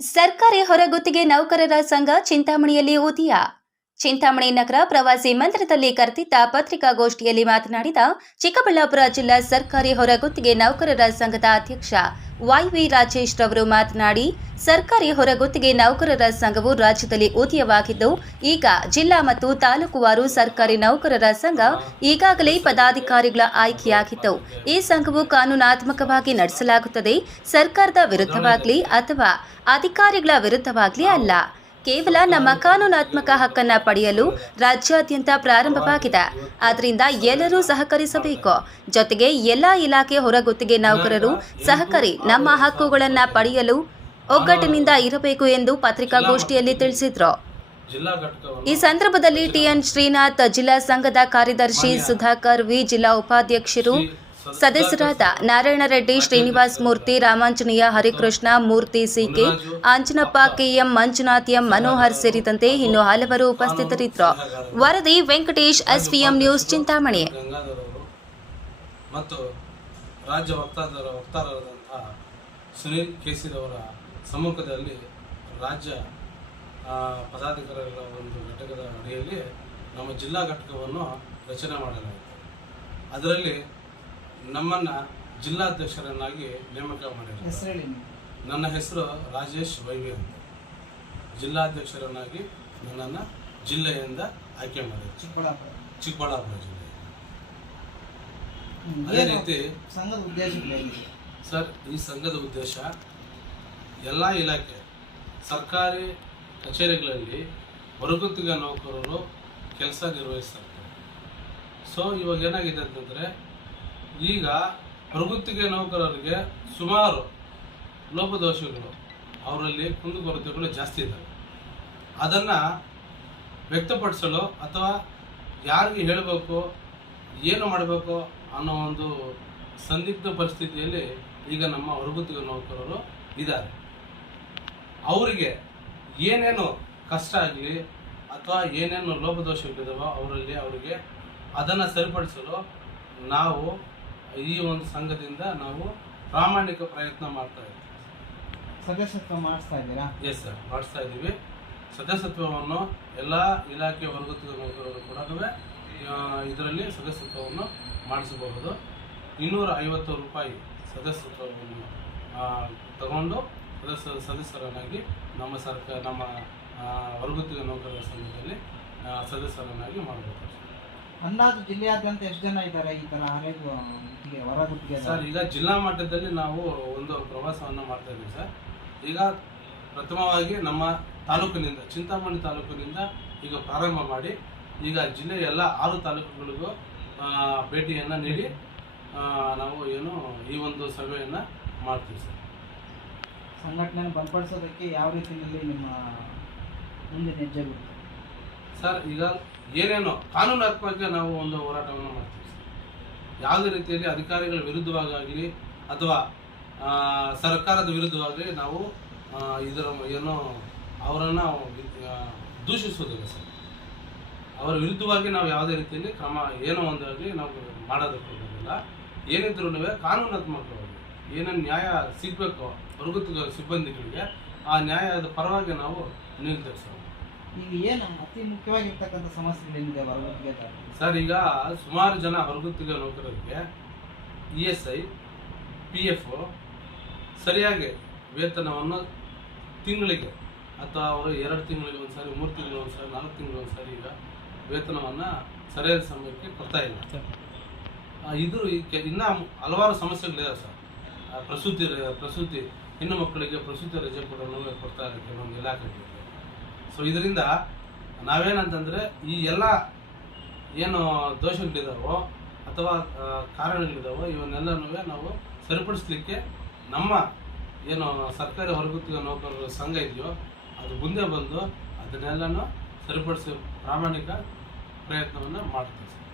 ಸರ್ಕಾರಿ ಹೊರಗುತ್ತಿಗೆ ನೌಕರರ ಸಂಘ ಚಿಂತಾಮಣಿಯಲ್ಲಿ ಉದಯ. ಚಿಂತಾಮಣಿ ನಗರ ಪ್ರವಾಸಿ ಮಂದಿರದಲ್ಲಿ ಕರೆದಿದ್ದ ಪತ್ರಿಕಾಗೋಷ್ಠಿಯಲ್ಲಿ ಮಾತನಾಡಿದ ಚಿಕ್ಕಬಳ್ಳಾಪುರ ಜಿಲ್ಲಾ ಸರ್ಕಾರಿ ಹೊರಗುತ್ತಿಗೆ ನೌಕರರ ಸಂಘದ ಅಧ್ಯಕ್ಷ ವೈ.ವಿ. ರಾಜೇಶ್ ರವರು ಮಾತನಾಡಿ, ಸರ್ಕಾರಿ ಹೊರಗುತ್ತಿಗೆ ನೌಕರರ ಸಂಘವು ರಾಜ್ಯದಲ್ಲಿ ಉದಯವಾಗಿದ್ದು, ಈಗ ಜಿಲ್ಲಾ ಮತ್ತು ತಾಲೂಕುವಾರು ಸರ್ಕಾರಿ ನೌಕರರ ಸಂಘ ಈಗಾಗಲೇ ಪದಾಧಿಕಾರಿಗಳ ಆಯ್ಕೆಯಾಗಿದ್ದು, ಈ ಸಂಘವು ಕಾನೂನಾತ್ಮಕವಾಗಿ ನಡೆಸಲಾಗುತ್ತದೆ. ಸರ್ಕಾರದ ವಿರುದ್ಧವಾಗಲಿ ಅಥವಾ ಅಧಿಕಾರಿಗಳ ವಿರುದ್ಧವಾಗಲಿ ಅಲ್ಲ. ಕೇವಲ ನಮ್ಮ ಕಾನೂನಾತ್ಮಕ ಹಕ್ಕನ್ನು ಪಡೆಯಲು ರಾಜ್ಯಾದ್ಯಂತ ಪ್ರಾರಂಭವಾಗಿದೆ. ಆದ್ದರಿಂದ ಎಲ್ಲರೂ ಸಹಕರಿಸಬೇಕು. ಜೊತೆಗೆ ಎಲ್ಲಾ ಇಲಾಖೆ ಹೊರಗುತ್ತಿಗೆ ನೌಕರರು ಸಹಕರಿ ನಮ್ಮ ಹಕ್ಕುಗಳನ್ನು ಪಡೆಯಲು ಒಗ್ಗಟ್ಟಿನಿಂದ ಇರಬೇಕು ಎಂದು ಪತ್ರಿಕಾಗೋಷ್ಠಿಯಲ್ಲಿ ತಿಳಿಸಿದರು. ಈ ಸಂದರ್ಭದಲ್ಲಿ ಟಿಎನ್ ಶ್ರೀನಾಥ್, ಜಿಲ್ಲಾ ಸಂಘದ ಕಾರ್ಯದರ್ಶಿ ಸುಧಾಕರ್ ವಿ, ಜಿಲ್ಲಾ ಉಪಾಧ್ಯಕ್ಷರು ಸದಸ್ಯರಾದ Narayana Reddy, Srinivas Murthy, Ramanjaneya, Harikrishna Murthy, C K, Anjanappa, K M, Manjunath, M, Manohar ಸೇರಿದಂತೆ ಇನ್ನು ಹಲವರು ಉಪಸ್ಥಿತರಿದ್ದರು. ವರದಿ ವೆಂಕಟೇಶ್, ಎಸ್ವಿಎಂ ನ್ಯೂಸ್, ಚಿಂತಾಮಣಿ. ಮತ್ತು ರಾಜ್ಯ ವಕ್ತಾರರಾದಂತಹ ಸುನೀಲ್ ಕೇಸಿರವರ ಸಮ್ಮುಖದಲ್ಲಿ ರಾಜ್ಯ ಪದಾಧಿಕಾರಿಗಳ ಒಂದು ಘಟಕದ ಅಡಿಯಲ್ಲಿ ನಮ್ಮ ಜಿಲ್ಲಾ ಘಟಕವನ್ನು ರಚನೆ ಮಾಡಲಾಯಿತು. ಅದರಲ್ಲಿ ನಮ್ಮನ್ನು ಜಿಲ್ಲಾಧ್ಯಕ್ಷರನ್ನಾಗಿ ನೇಮಕ ಮಾಡಿದ್ದಾರೆ. ನನ್ನ ಹೆಸರು ರಾಜೇಶ್ ವೈ.ವಿ. ಅಂತ. ಜಿಲ್ಲಾಧ್ಯಕ್ಷರನ್ನಾಗಿ ನನ್ನನ್ನು ಜಿಲ್ಲೆಯಿಂದ ಆಯ್ಕೆ ಮಾಡಿದ್ದಾರೆ, ಚಿಕ್ಕಬಳ್ಳಾಪುರ ಜಿಲ್ಲೆ. ಅದೇ ರೀತಿ ಸಂಘದ ಉದ್ದೇಶ ಸರ್, ಈ ಸಂಘದ ಉದ್ದೇಶ ಎಲ್ಲ ಇಲಾಖೆ ಸರ್ಕಾರಿ ಕಚೇರಿಗಳಲ್ಲಿ ಹೊರಗುತ್ತಿಗೆ ನೌಕರರು ಕೆಲಸ ನಿರ್ವಹಿಸ್ತಾರೆ. ಸೊ ಇವಾಗ ಏನಾಗಿದೆ ಅಂತಂದರೆ, ಈಗ ಹೊರಗುತ್ತಿಗೆ ನೌಕರರಿಗೆ ಸುಮಾರು ಲೋಪದೋಷಗಳು, ಅವರಲ್ಲಿ ಕುಂದುಕೊರತೆಗಳು ಜಾಸ್ತಿ ಇದ್ದಾವೆ. ಅದನ್ನು ವ್ಯಕ್ತಪಡಿಸಲು ಅಥವಾ ಯಾರಿಗೆ ಹೇಳಬೇಕು, ಏನು ಮಾಡಬೇಕು ಅನ್ನೋ ಒಂದು ಸಂದಿಗ್ಧ ಪರಿಸ್ಥಿತಿಯಲ್ಲಿ ಈಗ ನಮ್ಮ ಹೊರಗುತ್ತಿಗೆ ನೌಕರರು ಇದ್ದಾರೆ. ಅವರಿಗೆ ಏನೇನು ಕಷ್ಟ ಆಗಲಿ ಅಥವಾ ಏನೇನು ಲೋಪದೋಷಗಳಿದಾವೋ ಅವರಿಗೆ ಅದನ್ನು ಸರಿಪಡಿಸಲು ನಾವು ಈ ಒಂದು ಸಂಘದಿಂದ ನಾವು ಪ್ರಾಮಾಣಿಕ ಪ್ರಯತ್ನ ಮಾಡ್ತಾ ಇದ್ದೀವಿ. ಸದಸ್ಯತ್ವ ಮಾಡಿಸ್ತಾ ಇದ್ದೀರಾ? ಎಸ್ ಸರ್, ಮಾಡಿಸ್ತಾ ಇದ್ದೀವಿ. ಸದಸ್ಯತ್ವವನ್ನು ಎಲ್ಲ ಇಲಾಖೆ ಹೊರಗುತ್ತಿಗೆ ನೌಕರರು ಕೂಡ ಇದರಲ್ಲಿ ಸದಸ್ಯತ್ವವನ್ನು ಮಾಡಿಸಬಹುದು. 250 ರೂಪಾಯಿ ಸದಸ್ಯತ್ವವನ್ನು ತಗೊಂಡು ಸದಸ್ಯರನ್ನಾಗಿ ನಮ್ಮ ಹೊರಗುತ್ತಿಗೆ ನೌಕರರ ಸಂಘದಲ್ಲಿ ಸದಸ್ಯರನ್ನಾಗಿ ಮಾಡಬೇಕು. ಅಂದಾಜು ಜಿಲ್ಲೆಯಾದ್ಯಂತ ಎಷ್ಟು ಜನ ಇದ್ದಾರೆ ಈ ತರ ಹೊರಗುತ್ತಿಗೆ? ಸರ್, ಈಗ ಜಿಲ್ಲಾ ಮಟ್ಟದಲ್ಲಿ ನಾವು ಒಂದು ಪ್ರವಾಸವನ್ನು ಮಾಡ್ತಾ ಇದ್ದೀವಿ ಸರ್. ಈಗ ಪ್ರಥಮವಾಗಿ ನಮ್ಮ ತಾಲೂಕಿನಿಂದ, ಚಿಂತಾಮಣಿ ತಾಲೂಕಿನಿಂದ ಈಗ ಪ್ರಾರಂಭ ಮಾಡಿ ಈಗ ಜಿಲ್ಲೆಯ ಎಲ್ಲ 6 ತಾಲೂಕುಗಳಿಗೂ ಭೇಟಿಯನ್ನು ನೀಡಿ ನಾವು ಈ ಒಂದು ಸಭೆಯನ್ನು ಮಾಡ್ತೀವಿ ಸರ್. ಸಂಘಟನೆ ಬಲಪಡಿಸೋದಕ್ಕೆ ಯಾವ ರೀತಿಯಲ್ಲಿ ನಿಮ್ಮ ಮುಂದಿನ ಹೆಜ್ಜೆಗಳು? ಸರ್, ಈಗ ಏನೇನೋ ಕಾನೂನಾತ್ಮಕ ನಾವು ಒಂದು ಹೋರಾಟವನ್ನು ಮಾಡ್ತೀವಿ ಸರ್. ಯಾವುದೇ ರೀತಿಯಲ್ಲಿ ಅಧಿಕಾರಿಗಳ ವಿರುದ್ಧವಾಗಲಿ ಅಥವಾ ಸರ್ಕಾರದ ವಿರುದ್ಧವಾಗಿ ನಾವು ಅವರನ್ನು ದೂಷಿಸೋದಿಲ್ಲ ಸರ್. ಅವರ ವಿರುದ್ಧವಾಗಿ ನಾವು ಯಾವುದೇ ರೀತಿಯಲ್ಲಿ ಕ್ರಮ ಒಂದಾಗಲಿ ನಾವು ಮಾಡೋದಕ್ಕೆ ಹೋಗೋದಿಲ್ಲ. ಏನಿದ್ರೂ ಕಾನೂನಾತ್ಮಕವಾಗಿ ಏನೇನು ನ್ಯಾಯ ಸಿಗಬೇಕು ಹೊರಗುತ್ತಿಗೆ ಸಿಬ್ಬಂದಿಗಳಿಗೆ, ಆ ನ್ಯಾಯದ ಪರವಾಗಿ ನಾವು ನಿರ್ಧರಿಸೋದು. ಈಗ ಏನು ಅತಿ ಮುಖ್ಯವಾಗಿರ್ತಕ್ಕಂಥ ಸಮಸ್ಯೆಗಳೇನಿದೆ ಹೊರಗುತ್ತಿಗೆ ಸರ್? ಈಗ ಸುಮಾರು ಜನ ಹೊರಗುತ್ತಿಗೆ ನೌಕರರಿಗೆ ESI, PF ಸರಿಯಾಗಿ ವೇತನವನ್ನು ತಿಂಗಳಿಗೆ ಅಥವಾ ಅವರು 2 ತಿಂಗಳಿಗೆ ಒಂದ್ಸರಿ, 3 ತಿಂಗಳಿಗೆ ಒಂದ್ಸರಿ, 4 ತಿಂಗಳಿಗೆ ಒಂದ್ಸರಿ ಈಗ ವೇತನವನ್ನು ಸರಿಯಾದ ಸಮಯಕ್ಕೆ ಕೊಡ್ತಾ ಇಲ್ಲ. ಇದು ಇನ್ನೂ ಹಲವಾರು ಸಮಸ್ಯೆಗಳಿದೆ ಸರ್. ಪ್ರಸೂತಿ ಹೆಣ್ಣು ಮಕ್ಕಳಿಗೆ ಪ್ರಸೂತಿ ರಜೆ ಕೂಡ ಕೊಡ್ತಾ ಇದೆ ಕೆಲವೊಂದು ಇಲಾಖೆಗಳಿಗೆ. ಸೊ ಇದರಿಂದ ನಾವೇನಂತಂದರೆ ಈ ಎಲ್ಲ ಏನು ದೋಷಗಳಿದಾವೋ ಅಥವಾ ಕಾರಣಗಳಿದಾವೋ ಇವನ್ನೆಲ್ಲನೂ ನಾವು ಸರಿಪಡಿಸ್ಲಿಕ್ಕೆ ನಮ್ಮ ಏನು ಸರ್ಕಾರಿ ಹೊರಗುತ್ತಿಗೆ ನೌಕರರ ಸಂಘ ಇದೆಯೋ ಅದು ಮುಂದೆ ಬಂದು ಅದನ್ನೆಲ್ಲನೂ ಸರಿಪಡಿಸಿ ಪ್ರಾಮಾಣಿಕ ಪ್ರಯತ್ನವನ್ನು ಮಾಡ್ತೀವಿ ಸರ್.